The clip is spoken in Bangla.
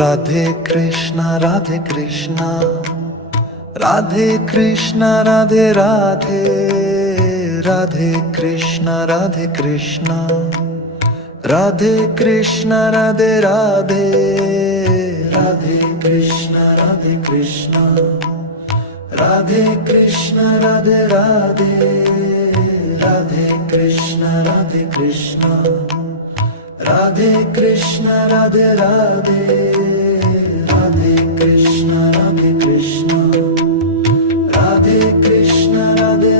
রাধে কৃষ্ণ রাধে কৃষ্ণ, রাধে কৃষ্ণ রাধে রাধে, রাধে কৃষ্ণ রাধে কৃষ্ণ, রাধে কৃষ্ণ রাধে রাধে, রাধে কৃষ্ণ রাধে কৃষ্ণ, রাধে কৃষ্ণ রাধে রাধে, রাধে কৃষ্ণ রাধে কৃষ্ণ, রাধে কৃষ্ণ রাধে রাধে।